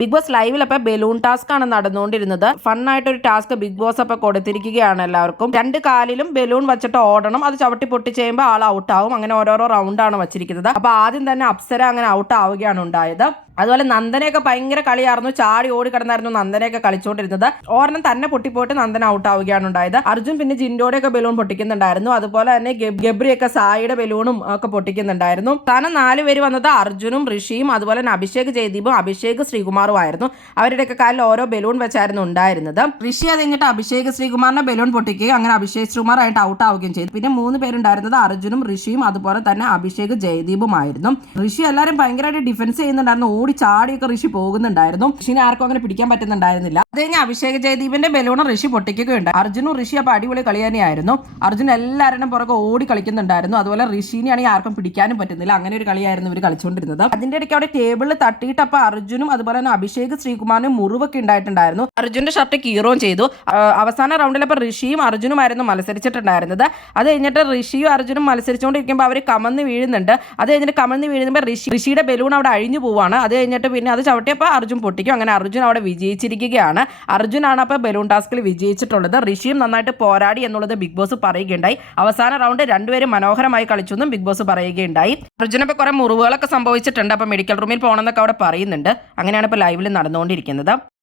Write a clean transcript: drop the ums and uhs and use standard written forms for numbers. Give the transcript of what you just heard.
Big boss ലൈവിൽ അപ്പൊ balloon task ആണ് നടന്നുകൊണ്ടിരുന്നത്. ഫണ്ണായിട്ടൊരു ടാസ്ക് ബിഗ് ബോസ് അപ്പൊ കൊടുത്തിരിക്കുകയാണ് എല്ലാവർക്കും. 2 കാലിലും ബലൂൺ വെച്ചിട്ട് ഓടണം. അത് ചവിട്ടി പൊട്ടി ചെയ്യുമ്പോൾ ആൾ ഔട്ട് ആവും. അങ്ങനെ ഓരോരോ റൗണ്ടാണ് വെച്ചിരിക്കുന്നത്. അപ്പൊ ആദ്യം തന്നെ അപ്സര അങ്ങനെ ഔട്ട് ആവുകയാണ് ഉണ്ടായത്. അതുപോലെ നന്ദനയൊക്കെ ഭയങ്കര കളിയായിരുന്നു. ചാടി ഓടി കിടന്നായിരുന്നു നന്ദനയൊക്കെ കളിച്ചുകൊണ്ടിരുന്നത്. ഒരെണ്ണം തന്നെ പൊട്ടിപ്പോയിട്ട് നന്ദന ഔട്ട് ആവുകയാണ് ഉണ്ടായത്. അർജുൻ പിന്നെ ജിൻഡോടെയൊക്കെ ബലൂൺ പൊട്ടിക്കുന്നുണ്ടായിരുന്നു. അതുപോലെ തന്നെ ഗബ്രിയൊക്കെ സായിയുടെ ബലൂണും ഒക്കെ പൊട്ടിക്കുന്നുണ്ടായിരുന്നു. സ്ഥാനം 4 പേര് വന്നത് അർജുനും ഋഷിയും അതുപോലെ തന്നെ അഭിഷേക് ജയദീപും അഭിഷേക് ശ്രീകുമാറും ആയിരുന്നു. അവരുടെയൊക്കെ കാലിൽ ഓരോ ബലൂൺ വെച്ചായിരുന്നു ഉണ്ടായിരുന്നത്. ഋഷി അത് കഴിഞ്ഞിട്ട് അഭിഷേക് ശ്രീകുമാറിന്റെ ബലൂൺ പൊട്ടിക്കുകയും അങ്ങനെ അഭിഷേക് ശ്രീകുമാറായിട്ട് ഔട്ട് ആവുകയും ചെയ്തു. പിന്നെ 3 പേരുണ്ടായിരുന്നത് അർജുനും ഋഷിയും അതുപോലെ തന്നെ അഭിഷേക് ജയദീപുമായിരുന്നു. ഋഷി എല്ലാവരും ഭയങ്കരമായിട്ട് ഡിഫൻസ് ചെയ്യുന്നുണ്ടായിരുന്നു. ഓടി ചാടിയൊക്കെ ഋഷി പോകുന്നുണ്ടായിരുന്നു. ഋഷിനെ ആർക്കും അങ്ങനെ പിടിക്കാൻ പറ്റുന്നുണ്ടായിരുന്നില്ല. അത് കഴിഞ്ഞ് അഭിഷേക് ജയദീപിന്റെ ബലൂൺ ഋഷി പൊട്ടിക്കുകയുണ്ട്. അർജുനും ഋഷി അപ്പൊ അടിപൊളി കളി തന്നെയായിരുന്നു. അർജുൻ എല്ലാവരുടെയും പുറകെ ഓടി കളിക്കുന്നുണ്ടായിരുന്നു. അതുപോലെ ഋഷിനെയാണെങ്കിൽ ആർക്കും പിടിക്കാനും പറ്റുന്നില്ല. അങ്ങനെ ഒരു കളിയായിരുന്നു ഇവർ കളിച്ചുകൊണ്ടിരുന്നത്. അതിന്റെ ഇടയ്ക്ക് അവിടെ ടേബിളിൽ തട്ടിയിട്ട് അപ്പൊ അർജുനും അതുപോലെ തന്നെ അഭിഷേക് ശ്രീകുമാറിനും മുറിവൊക്കെ ഉണ്ടായിട്ടുണ്ടായിരുന്നു. അർജുന്റെ ഷർട്ട് കീറുകയും ചെയ്തു. അവസാന റൗണ്ടിൽ അപ്പൊ ഋഷിയും അർജുനുമായിരുന്നു മത്സരിച്ചിട്ടുണ്ടായിരുന്നത്. അത് കഴിഞ്ഞിട്ട് ഋഷിയും അർജുനും മത്സരിച്ചുകൊണ്ടിരിക്കുമ്പോൾ അവർ കമന്ന് വീഴുന്നുണ്ട്. അത് കഴിഞ്ഞിട്ട് കമന്ന് വീഴുമ്പോൾ ഋഷിയുടെ ബലൂൺ അവിടെ അഴിഞ്ഞു പോവാണ്. അത് കഴിഞ്ഞിട്ട് പിന്നെ അത് ചവിട്ടിയപ്പോൾ അർജുൻ പൊട്ടിക്കും. അങ്ങനെ അർജുൻ അവിടെ വിജയിച്ചിരിക്കുകയാണ്. അർജുനാണ് അപ്പോൾ ബലൂൺ ടാസ്കിൽ വിജയിച്ചിട്ടുള്ളത്. ഋഷിയും നന്നായിട്ട് പോരാടി എന്നുള്ളത് ബിഗ് ബോസ് പറയുകയുണ്ടായി. അവസാന റൗണ്ട് 2 പേരും മനോഹരമായി കളിച്ചു എന്നും ബിഗ് ബോസ് പറയുകയുണ്ടായി. അർജുനപ്പോൾ കുറെ മുറിവുകളൊക്കെ സംഭവിച്ചിട്ടുണ്ട്. അപ്പോൾ മെഡിക്കൽ റൂമിൽ പോകണമെന്നൊക്കെ അവിടെ പറയുന്നുണ്ട്. അങ്ങനെയാണ് ഇപ്പോൾ ലൈവിൽ നടന്നുകൊണ്ടിരിക്കുന്നത്.